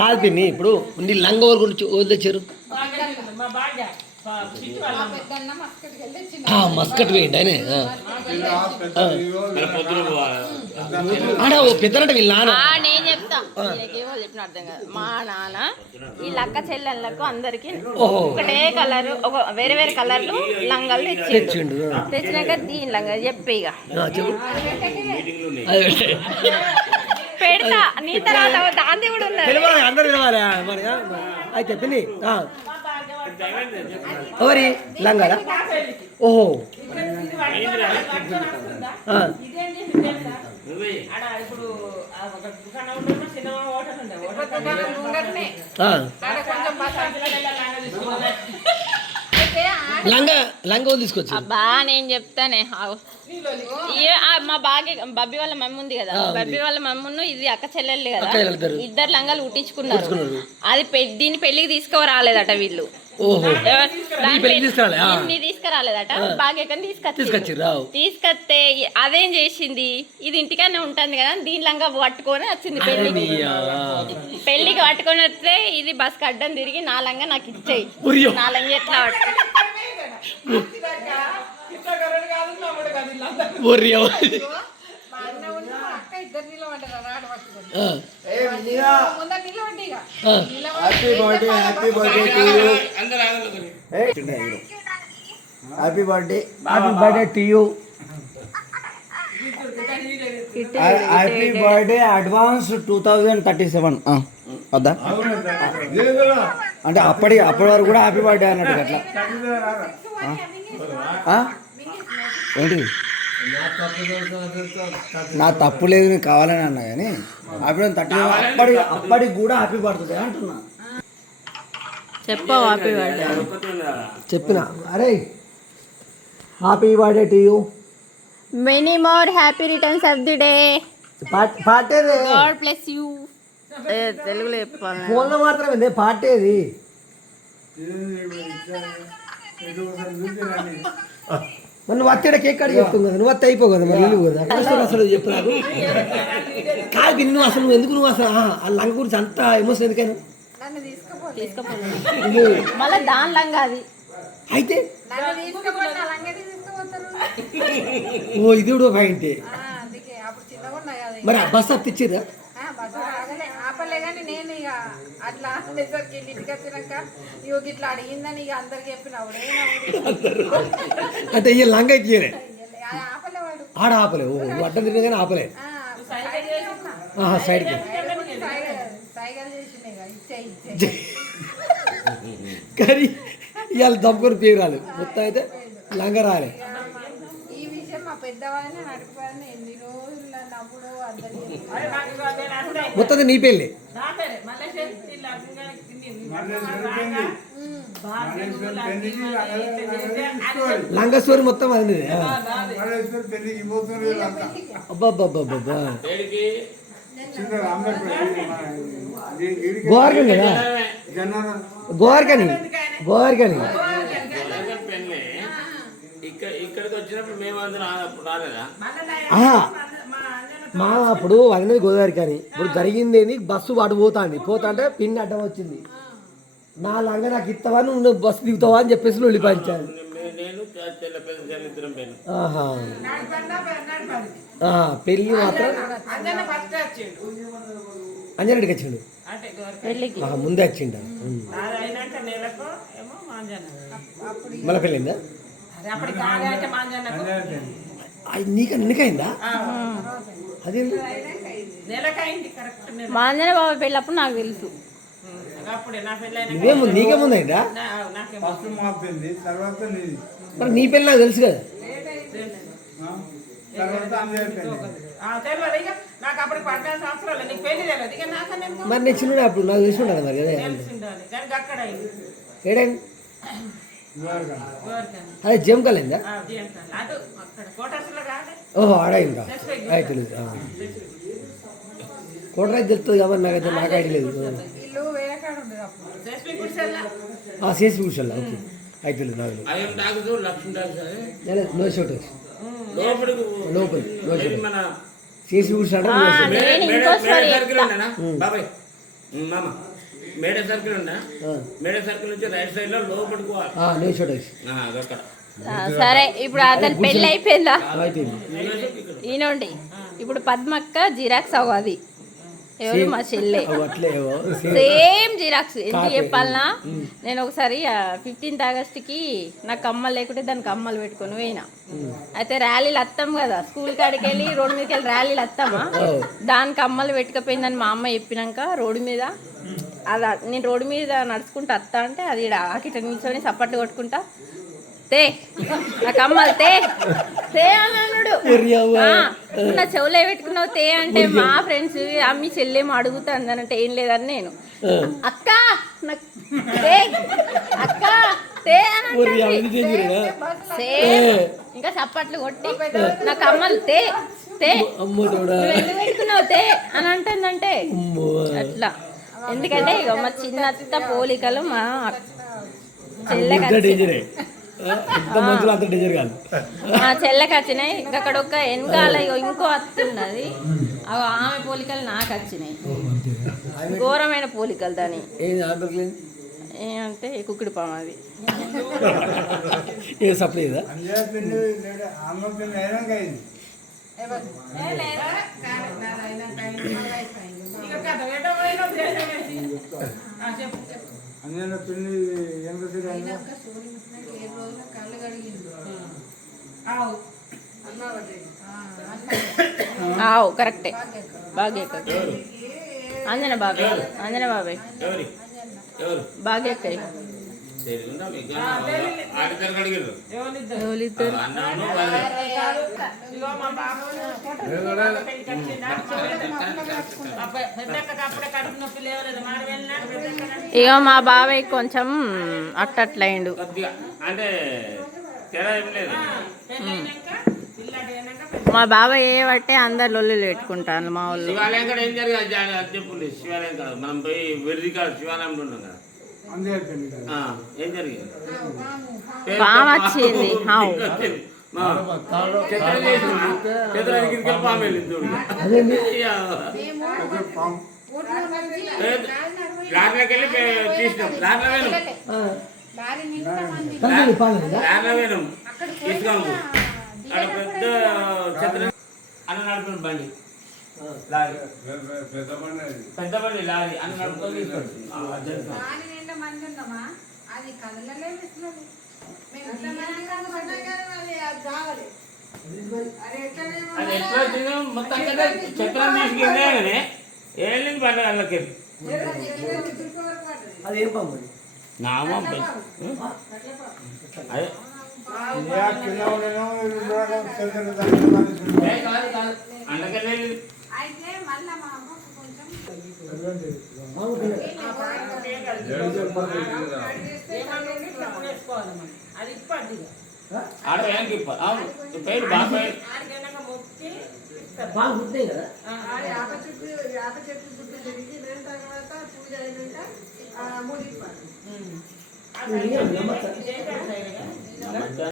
కాదు పిన్ని, ఇప్పుడు నీ లంగ ఊరు గురించి వదిలేచ్చారు మస్కట్ వేయండి ఆయన పెద్దలంటే వీళ్ళ నాన్న. నేను చెప్తా చెప్పిన అర్థం కాదు. మా నాన్న ఈ లక్క చెల్లెళ్ళకు అందరికి ఒకటే కలర్, ఒక వేరే వేరే కలర్లు లంగాలు తెచ్చిండు. తెచ్చినాక దీని లంగా చెప్పి ఇక పెడతా. నీ తర్వాత దాంది కూడా ఉన్నది. అందరు పిలవాలి మరి. అయితే పిన్ని ఎవరి లంగాలా? ఓహో లంగా లంగా తీసుకొచ్చి అబ్బా నేను చెప్తానే. మా బబ్బి వాళ్ళ మమ్మీ ఉంది కదా, బబ్బి వాళ్ళ మమ్మీ ఇది అక్క చెల్లెళ్ళు కదా, ఇద్దరు లంగాలు కుట్టించుకున్నారు. అది దీని పెళ్లికి తీసుకురాలేదట వీళ్ళు. తీసుకురాలేదట. భాగ్యకని తీసుకొస్తే అదేం చేసింది, ఇది ఇంటికనే ఉంటుంది కదా, దీని లంగా పట్టుకొని వచ్చింది పెళ్లికి. పెళ్లికి పట్టుకొని వస్తే ఇది బస్ అడ్డం తిరిగి నా లంగా నాకు ఇచ్చేయి, నా లంగా ఎట్లా happy birthday to you. Happy birthday advance 2037 వద్దా అంటే అప్పటి వరకు కూడా హ్యాపీ బర్త్డే అన్నట్టు అట్లా ఏంటిది? నా తప్పు లేదు, నీకు కావాలని అన్నా కానీ అప్పటికి కూడా హ్యాపీ బర్త్డే అంటున్నా. చెప్పావు హ్యాపీ బర్త్డే చెప్పిన. అరే happy birthday to you, many more happy returns of the day. పాటేది గాడ్ బ్లెస్ యూ. తెలుగులో చెప్పాలి, ఫోన్లో మాత్రమే పాటేది. నువ్వు వచ్చాడ కేక్ కడిగి చెప్తావు కదా, నువ్వు వస్తే అయిపో కదా మరి నువ్వు కదా అసలు చెప్పు నాకు. కాదు నువ్వు అసలు ఎందుకు నువ్వు అసలు ఆ లంగ గురించి అంత ఎమోషన్ ఎందుకైనా మళ్ళీ దాని లంగా అది అయితే ఓ ఇది కూడా పాయింట్. మరి బస్ అది తెచ్చిరా నేను ఇక అట్లా అనేసరికి ఇంటికి వచ్చినాక ఇట్లా అడిగిందని ఇక అందరికి చెప్పిన అంటే ఈ లంగ ఇచ్చేరే ఆడ ఆపలే. ఓ అడ్డం తిరిగి కానీ ఆపలే సైడ్కి. కానీ ఇవాళ దమ్ముకొని పేరు రాలేదు, మొత్తం అయితే లంగ రాలే. ఈ విషయం మా పెద్దవాళ్ళని నడిపారని ఎన్ని రోజులు నవ్వుడు అందరి మొత్తం నీ పెళ్ళి లంగా స్టోరీ మొత్తం అది. అబ్బాబ్బాబ్బా గోవర్కని కదా, గోవర్కని గోవర్కని మా అప్పుడు వదినది గోదావరి కానీ ఇప్పుడు జరిగింది ఏంది, బస్సు వాడు పోతా అంటే పిన్ని అడ్డం వచ్చింది. నా లంగా నాకు ఇస్తావా, నువ్వు బస్సు దిగుతావా అని చెప్పేసి వెళ్ళిపోయించాను. పెళ్ళి మాత్రం అంజనడికి వచ్చిండు, ముందే వచ్చిండ. మళ్ళీ పెళ్ళిందా? నీకైందా? అదే మా అంజన బాబా పెళ్ళప్పుడు నాకు తెలుసు. నీకే ముందు అయిందా? మరి నీ పెళ్ళి నాకు తెలుసు కదా. మరి నేను చిన్న అప్పుడు నాకు తెలిసి ఉండదు మరి ఏడైంది. అదే జంకలేందా? ఓహో ఆడైందా? అయితే తెలియదు, కోటరాజు తెలుస్తుంది కాబట్టి నాకైతే నాకు ఐడియా లేదు. సిఎస్పి కూర్చోాల. ఓకే అయితే తెలియదు నాకు. నో షోట్ లోపలి చేసి కూర్చుంటే నేను ఇంకో స్టోరీ సర్కిల్ చెప్తా. ఉండనా బాబాయ్ మామ మేడ సర్కిల్ ఉందా మేడ సర్కిల్ నుంచి రైట్ సైడ్ లో లోపడుకోవాలి లేచోటేసి అక్కడ సరే ఇప్పుడు అతని పెళ్ళి అయిపోయిందా అయిపోయింది. ఈయనండి ఇప్పుడు పద్మక్క జిరాక్స్ అవ్వది ఎవరు మా చెల్లె అట్లే సేమ్ జిరాక్స్ ఎందుకు చెప్పాలనా నేను ఒకసారి 15th ఆగస్ట్కి నాకు కమ్మలు లేకుంటే దానికి కమ్మలు పెట్టుకొని పోయినా అయితే ర్యాలీలు వస్తాం కదా స్కూల్ కాడికి వెళ్ళి రోడ్డు మీదకి వెళ్ళి ర్యాలీలు వస్తామా దానికి కమ్మలు పెట్టుకపోయిందని మా అమ్మ చెప్పినాక రోడ్డు మీద అది నేను రోడ్డు మీద నడుచుకుంటూ వస్తా అంటే అది ఆకిట నిల్చొని సప్పట్లు కొట్టుకుంటా తే నా కమ్మలు తే తే అన్నాడు నా చెవులో పెట్టుకున్నావు తే అంటే మా ఫ్రెండ్స్ అమ్మి చెల్లేమో అడుగుతాను అంటే ఏం లేదని నేను అక్క నాకు తే అక్క తే అని సేమ్ ఇంకా చప్పట్లు కొట్టి నా కమ్మలు తే తే ఎందుకు పెట్టుకున్నావు తే అని అంటుందంటే అట్లా ఎందుకంటే ఇక మా చిన్నత్త పోలికలు మా చెల్లెకి మా చెల్లెకి వచ్చినాయి అక్కడ ఒక వెనకాల ఇంకో అత్తున్నది ఆమె పోలికలు నాకు వచ్చినాయి ఘోరమైన పోలికలు దాని ఏమంటే కుక్కుడు పాము అది ఏ సప్లై ఆవు కరెక్టే భాగ్యక్క అంజన బాబాయ్ అంజన బాబాయ్ భాగ్యక్క ఇక మా బాబాయ్ కొంచెం అట్టట్లయిండు అంటే మా బాబాయ్ ఏ బట్టే అందరు లొల్లులు పెట్టుకుంటాను మా వాళ్ళు శివాలయం కూడా ఏం జరిగింది అది చెప్పండి శివాలయం కాదు మనం పోయి వెర్రి కాదు శివాలయంలో ఉన్నాం కదా ఏం జరిగింది పాము వచ్చింది పాము వెళ్ళింది లాట్లోకి వెళ్ళి తీసినాం లాట్లో వేణం తీసుకున్నాము అక్కడ పెద్ద చంద్ర అన్న నడిపిన బండి లారీ పెద్ద బండి లారీ అన్న నడుపుకొని తీసుకొచ్చి అది ఎట్లా వచ్చిందో మొత్తం చక్రం తీసుకెళ్ళే కానీ వెళ్ళింది బండి వాళ్ళకి అదేం పాము నామా అదే అందుకనే ఆడ ఏంటి పేరు బాగా పూజ అయినాక